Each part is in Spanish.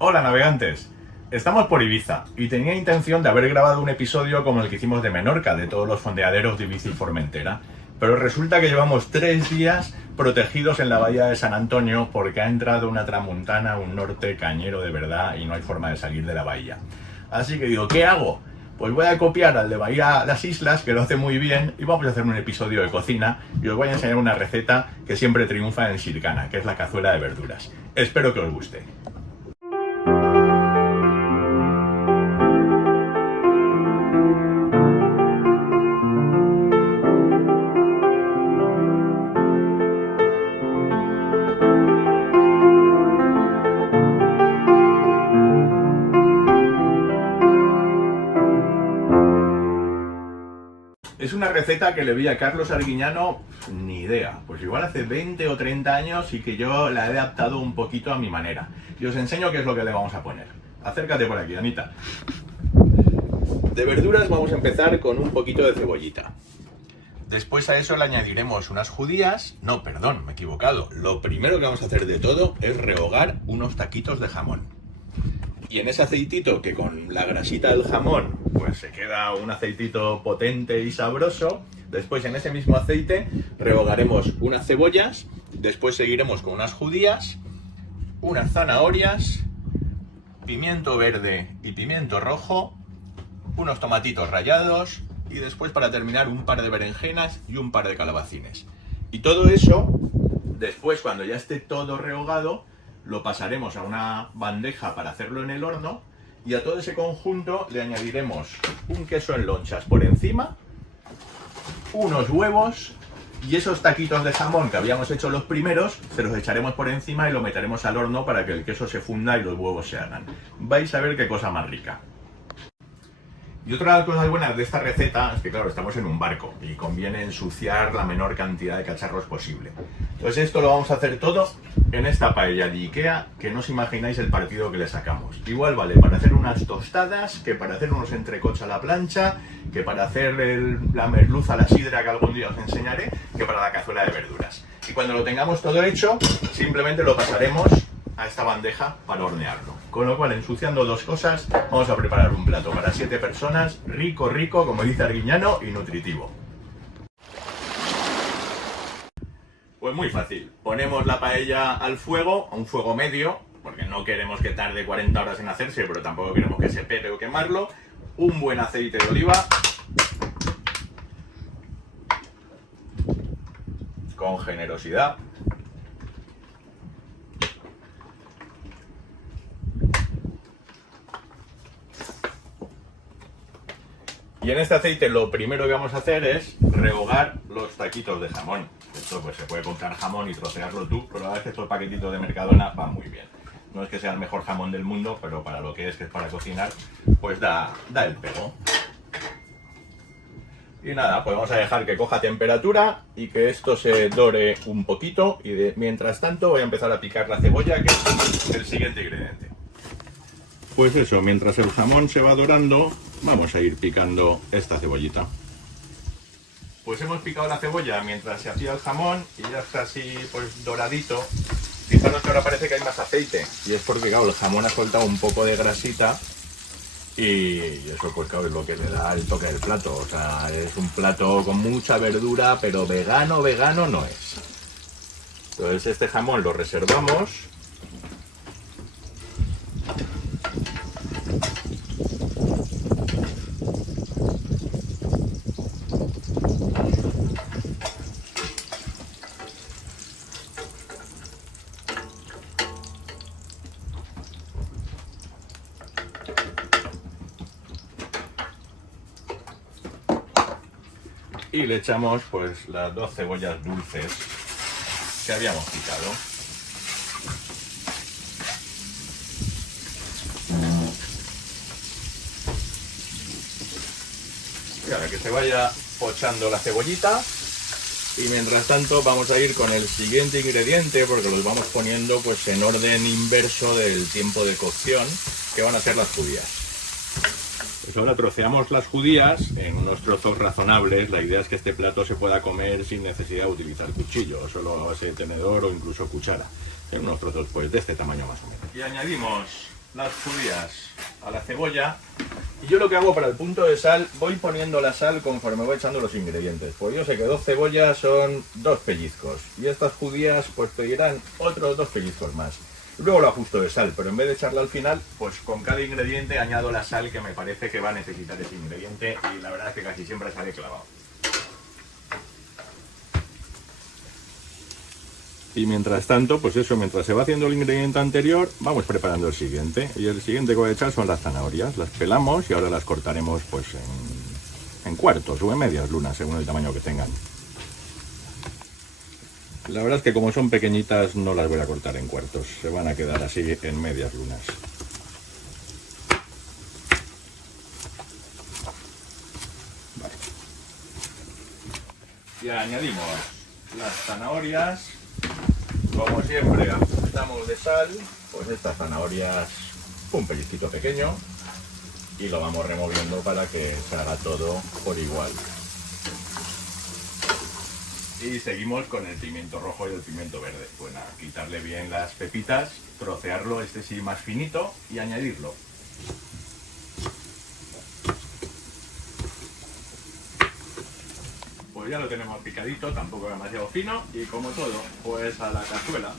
Hola navegantes, estamos por Ibiza y tenía intención de haber grabado un episodio como el que hicimos de Menorca, de todos los fondeaderos de Ibiza y Formentera, pero resulta que llevamos 3 días protegidos en la bahía de San Antonio porque ha entrado una tramuntana, un norte cañero de verdad y no hay forma de salir de la bahía. Así que digo, ¿qué hago? Pues voy a copiar al de Bahía Las Islas, que lo hace muy bien, y vamos a hacer un episodio de cocina y os voy a enseñar una receta que siempre triunfa en Sircana, que es la cazuela de verduras. Espero que os guste. Es una receta que le vi a Carlos Arguiñano, ni idea, pues igual hace 20 o 30 años y que yo la he adaptado un poquito a mi manera. Y os enseño qué es lo que le vamos a poner. Acércate por aquí, Anita. De verduras vamos a empezar con un poquito de cebollita. Después a eso le añadiremos unas judías. No, perdón, me he equivocado. Lo primero que vamos a hacer de todo es rehogar unos taquitos de jamón. Y en ese aceitito, que con la grasita del jamón, pues se queda un aceitito potente y sabroso, después en ese mismo aceite rehogaremos unas cebollas, después seguiremos con unas judías, unas zanahorias, pimiento verde y pimiento rojo, unos tomatitos rallados y después para terminar un par de berenjenas y un par de calabacines. Y todo eso, después cuando ya esté todo rehogado, lo pasaremos a una bandeja para hacerlo en el horno y a todo ese conjunto le añadiremos un queso en lonchas por encima, unos huevos y esos taquitos de jamón que habíamos hecho los primeros se los echaremos por encima y lo meteremos al horno para que el queso se funda y los huevos se hagan. Vais a ver qué cosa más rica. Y otra de las cosas buenas de esta receta es que, claro, estamos en un barco y conviene ensuciar la menor cantidad de cacharros posible. Entonces esto lo vamos a hacer todo en esta paella de Ikea, que no os imagináis el partido que le sacamos. Igual vale para hacer unas tostadas, que para hacer unos entrecots a la plancha, que para hacer la merluza a la sidra, que algún día os enseñaré, que para la cazuela de verduras. Y cuando lo tengamos todo hecho, simplemente lo pasaremos a esta bandeja para hornearlo. Con lo cual, ensuciando 2 cosas, vamos a preparar un plato para 7 personas, rico, rico, como dice Arguiñano, y nutritivo. Pues muy fácil, ponemos la paella al fuego, a un fuego medio, porque no queremos que tarde 40 horas en hacerse, pero tampoco queremos que se pegue o quemarlo. Un buen aceite de oliva, con generosidad. Y en este aceite lo primero que vamos a hacer es rehogar los taquitos de jamón. Esto pues se puede comprar jamón y trocearlo tú, pero a veces estos paquetitos de Mercadona van muy bien. No es que sea el mejor jamón del mundo, pero para lo que es para cocinar, pues da el pego. Y nada, pues vamos a dejar que coja temperatura y que esto se dore un poquito. Y mientras tanto voy a empezar a picar la cebolla, que es el siguiente ingrediente. Pues eso, mientras el jamón se va dorando, vamos a ir picando esta cebollita. Pues hemos picado la cebolla mientras se hacía el jamón y ya está así pues doradito. Fijaros que ahora parece que hay más aceite y es porque, claro, el jamón ha soltado un poco de grasita y eso pues claro es lo que le da el toque del plato. O sea, es un plato con mucha verdura, pero vegano no es. Entonces este jamón lo reservamos. Y le echamos pues las 2 cebollas dulces que habíamos picado. Y ahora que se vaya pochando la cebollita. Y mientras tanto vamos a ir con el siguiente ingrediente, porque los vamos poniendo pues en orden inverso del tiempo de cocción, que van a ser las judías. Pues ahora troceamos las judías en unos trozos razonables. La idea es que este plato se pueda comer sin necesidad de utilizar cuchillo, solo a base de tenedor o incluso cuchara. En unos trozos pues de este tamaño más o menos. Y añadimos las judías a la cebolla. Y yo lo que hago para el punto de sal, voy poniendo la sal conforme voy echando los ingredientes. Pues yo sé que 2 cebollas son 2 pellizcos. Y estas judías pues pedirán otros 2 pellizcos más. Luego lo ajusto de sal, pero en vez de echarla al final, pues con cada ingrediente añado la sal que me parece que va a necesitar ese ingrediente. Y la verdad es que casi siempre sale clavado. Y mientras tanto, pues eso, mientras se va haciendo el ingrediente anterior, vamos preparando el siguiente. Y el siguiente que voy a echar son las zanahorias. Las pelamos y ahora las cortaremos pues en cuartos o en medias lunas, según el tamaño que tengan. La verdad es que como son pequeñitas no las voy a cortar en cuartos, se van a quedar así en medias lunas. Vale. Y añadimos las zanahorias. Como siempre, ajustamos de sal, pues estas zanahorias un pellizquito pequeño y lo vamos removiendo para que se haga todo por igual. Y seguimos con el pimiento rojo y el pimiento verde. Pues nada, quitarle bien las pepitas, trocearlo, este sí más finito, y añadirlo. Pues ya lo tenemos picadito, tampoco demasiado fino, y como todo, pues a la cazuela.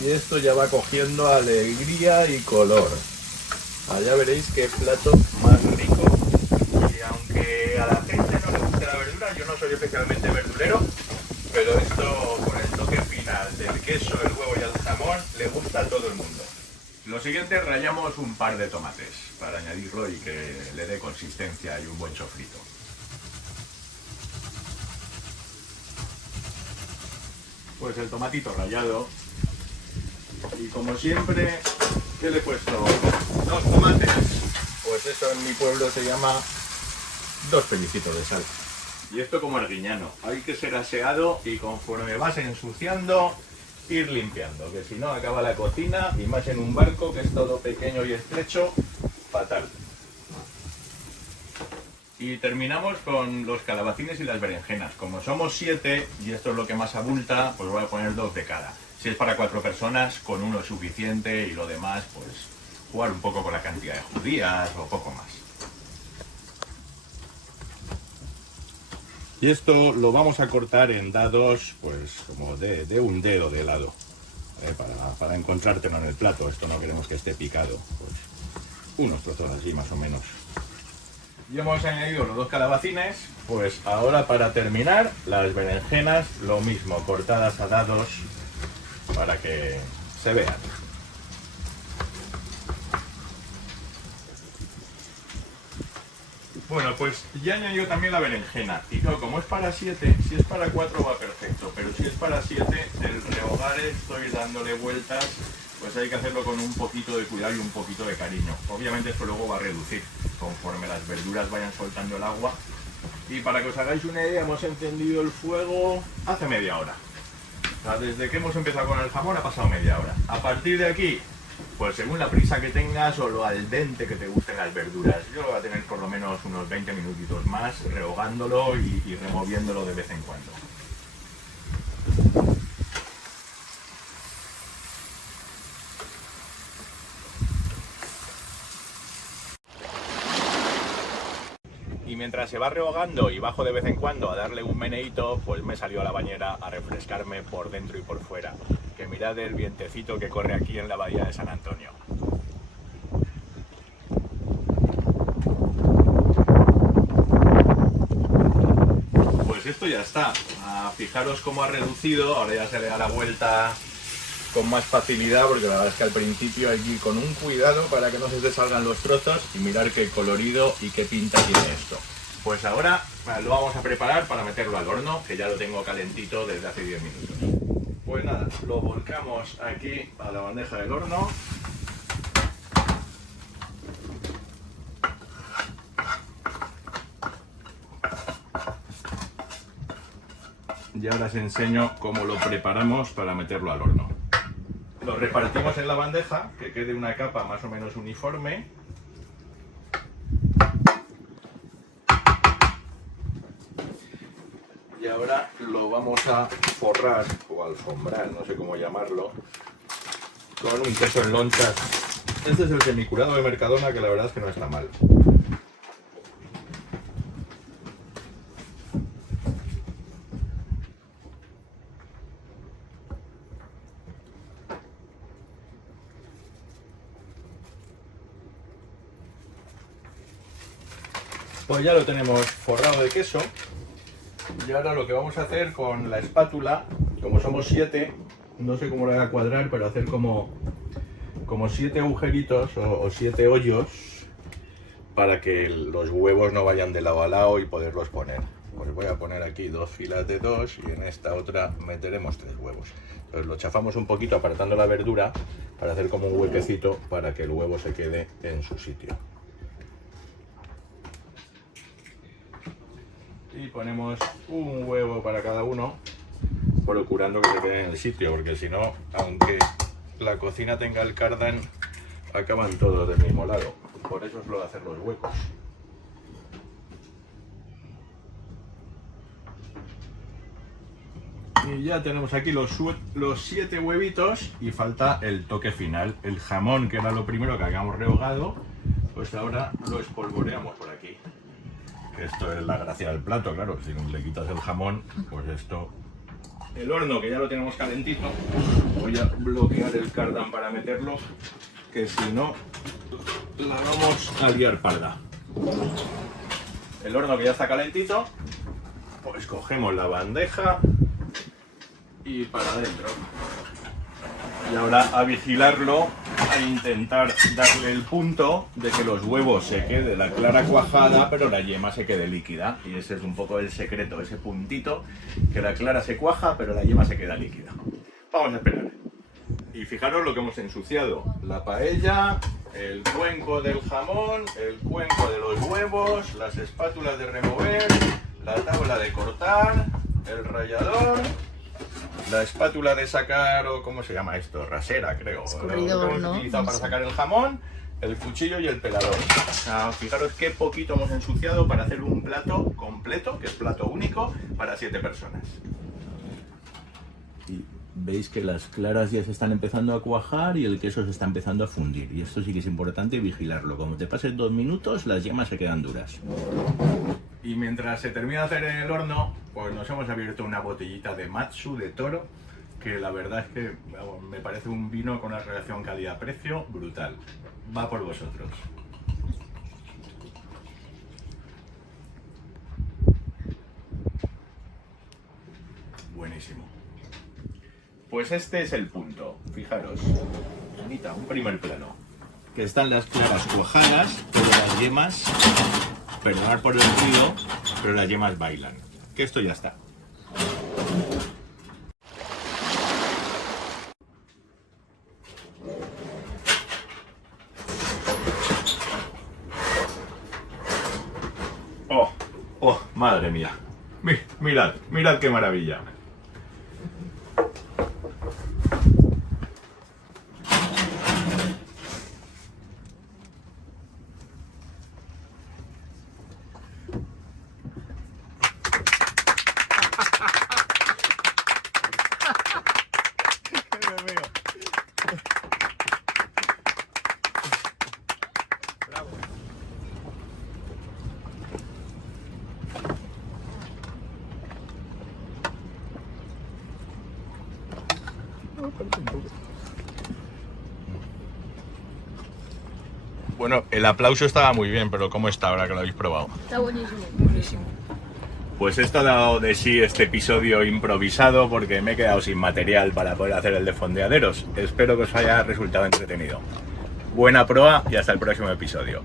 Y esto ya va cogiendo alegría y color. Allá veréis qué plato más rico. Y aunque a la gente no le guste la verdura, yo no soy especialmente verdurero, pero esto con el toque final del queso, el huevo y el jamón le gusta a todo el mundo. Lo siguiente, rallamos un par de tomates para añadirlo y que le dé consistencia y un buen sofrito. Pues el tomatito rallado. Y como siempre, ¿qué le he puesto? 2 tomates. Pues eso en mi pueblo se llama 2 pellizquitos de sal. Y esto como arguiñano, hay que ser aseado y conforme vas ensuciando, ir limpiando, que si no acaba la cocina, y más en un barco que es todo pequeño y estrecho, fatal. Y terminamos con los calabacines y las berenjenas. Como somos 7, y esto es lo que más abulta, pues voy a poner 2 de cada. Si es para 4 personas, con uno es suficiente, y lo demás, pues jugar un poco con la cantidad de judías o poco más. Y esto lo vamos a cortar en dados, pues como de un dedo de lado, para encontrártelo en el plato. Esto no queremos que esté picado, pues unos trozos así más o menos. Y hemos añadido los 2 calabacines, pues ahora para terminar, las berenjenas, lo mismo, cortadas a dados para que se vean. Bueno, pues ya añadido también la berenjena. Y claro, como es para 7, si es para 4 va perfecto, pero si es para 7, el rehogar estoy dándole vueltas, pues hay que hacerlo con un poquito de cuidado y un poquito de cariño. Obviamente esto luego va a reducir conforme las verduras vayan soltando el agua. Y para que os hagáis una idea, hemos encendido el fuego hace media hora. O sea, desde que hemos empezado con el jamón ha pasado media hora. A partir de aquí, pues según la prisa que tengas o lo al dente que te gusten las verduras, yo lo voy a tener por lo menos unos 20 minutitos más rehogándolo y removiéndolo de vez en cuando. Y mientras se va rehogando y bajo de vez en cuando a darle un meneíto, pues me salió a la bañera a refrescarme por dentro y por fuera. Que mirad el vientecito que corre aquí en la bahía de San Antonio. Pues esto ya está. Fijaros cómo ha reducido, ahora ya se le da la vuelta con más facilidad, porque la verdad es que al principio hay que ir con un cuidado para que no se te salgan los trozos y mirar qué colorido y qué pinta tiene esto. Pues ahora lo vamos a preparar para meterlo al horno, que ya lo tengo calentito desde hace 10 minutos. Pues nada, lo volcamos aquí a la bandeja del horno. Y ahora os enseño cómo lo preparamos para meterlo al horno. Lo repartimos en la bandeja, que quede una capa más o menos uniforme. Y ahora lo vamos a forrar o alfombrar, no sé cómo llamarlo, con un queso en lonchas. Este es el semicurado de Mercadona, que la verdad es que no está mal. Pues ya lo tenemos forrado de queso. Y ahora lo que vamos a hacer con la espátula, como somos 7, no sé cómo lo voy a cuadrar, pero hacer como 7 agujeritos o 7 hoyos para que los huevos no vayan de lado a lado y poderlos poner. Pues voy a poner aquí 2 filas de 2 y en esta otra meteremos 3 huevos. Entonces lo chafamos un poquito apartando la verdura para hacer como un huequecito para que el huevo se quede en su sitio. Y ponemos un huevo para cada uno, procurando que se quede en el sitio, porque si no, aunque la cocina tenga el cardan, acaban todos del mismo lado. Por eso es lo de hacer los huecos. Y ya tenemos aquí los 7 huevitos y falta el toque final. El jamón, que era lo primero que habíamos rehogado, pues ahora lo espolvoreamos por aquí. Esto es la gracia del plato, claro, si le quitas el jamón, pues esto... El horno, que ya lo tenemos calentito, voy a bloquear el cardan para meterlo, que si no, la vamos a liar parda. El horno que ya está calentito, pues cogemos la bandeja y para adentro. Y ahora a vigilarlo, a intentar darle el punto de que los huevos se quede la clara cuajada, pero la yema se quede líquida. Y ese es un poco el secreto, ese puntito, que la clara se cuaja, pero la yema se queda líquida. Vamos a esperar. Y fijaros lo que hemos ensuciado. La paella, el cuenco del jamón, el cuenco de los huevos, las espátulas de remover, la tabla de cortar, el rallador, la espátula de sacar, o ¿cómo se llama esto? Rasera, creo. Escurridor, lo que hemos utilizado para sacar el jamón, el cuchillo y el pelador. O sea, fijaros qué poquito hemos ensuciado para hacer un plato completo, que es plato único, para 7 personas. Y veis que las claras ya se están empezando a cuajar y el queso se está empezando a fundir. Y esto sí que es importante vigilarlo. Como te pases 2 minutos, las yemas se quedan duras. Y mientras se termina de hacer el horno, pues nos hemos abierto una botellita de Matsu de Toro, que la verdad es que vamos, me parece un vino con una relación calidad-precio brutal. Va por vosotros. Buenísimo. Pues este es el punto. Fijaros, Anita, un primer plano. Que están las claras cuajadas, pero las yemas... Perdonad por el ruido, pero las yemas bailan. Que esto ya está. ¡Oh! ¡Oh! ¡Madre mía! Mirad, mirad qué maravilla. Bueno, el aplauso estaba muy bien, pero ¿cómo está ahora que lo habéis probado? Está buenísimo, buenísimo. Pues esto ha dado de sí este episodio improvisado porque me he quedado sin material para poder hacer el de fondeaderos. Espero que os haya resultado entretenido. Buena proa y hasta el próximo episodio.